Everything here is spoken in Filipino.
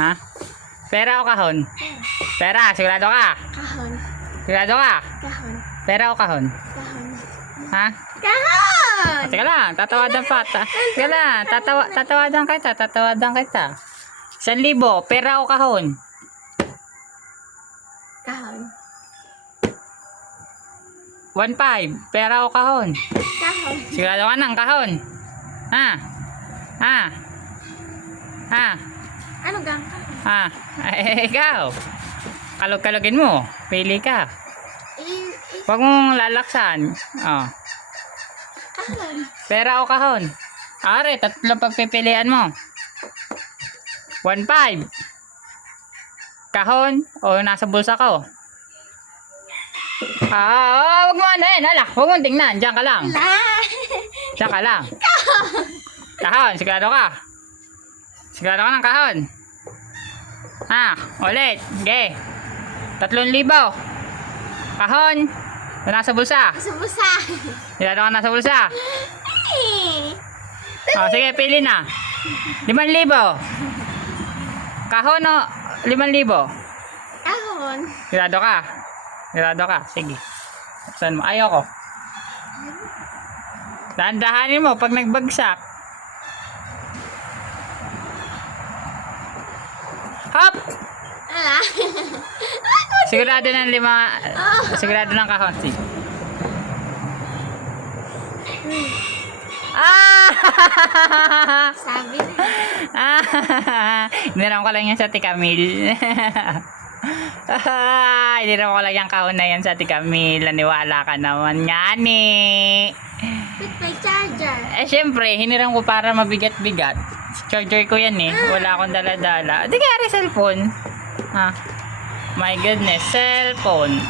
Ha? Pera o kahon? Pera, sigurado ka? Kahon. Sigurado ka? Kahon. Pera o kahon? Kahon. Ha? Kahon! Teka lang, tatawadan pa. Teka lang, tatawadan kita. 1,000, pera o kahon? Kahon. 1,500, pera o kahon? Kahon. Sigurado ka ng kahon? Ha? Ha? Ha? Ano gang kahon? Ha? Ikaw. Kalog-kalogin mo. Pili ka. Huwag mong lalaksan. Oh. Kahon. Pera o kahon? Are, tatlong pagpipilian mo. 1,500. Kahon o nasa bulsa ko? Huwag mo ano yan. Hala, huwag mong tingnan. Diyan ka lang. Diyan ka lang. Kahon, sigurado ka? Sigurado ka ng kahon? Ha, ulit. Okay. 3,000. Kahon o nasa bulsa? Subusa. Sigurado ka nasa bulsa? Sige, pili na. 5,000. Kahon o 5,000? Kahon. Sigurado ka? Sigurado ka? Sige. Saan mo? Ayoko. Dahan-dahanin mo pag nagbagsak. Hop! Ala. Sigurado ng 5. Sigurado ng kahon. Sige. Sabi na. Hiniram ko lang yan sa Tikamil. Hiniram ko lang yung kahon na yan sa Tikamil. Naniwala ka naman nga ni. Ba't may charger? Syempre, hiniram ko para mabigat-bigat. Charger ko yan eh. Wala akong dala-dala. Di kaya rin cellphone. My goodness, cellphone.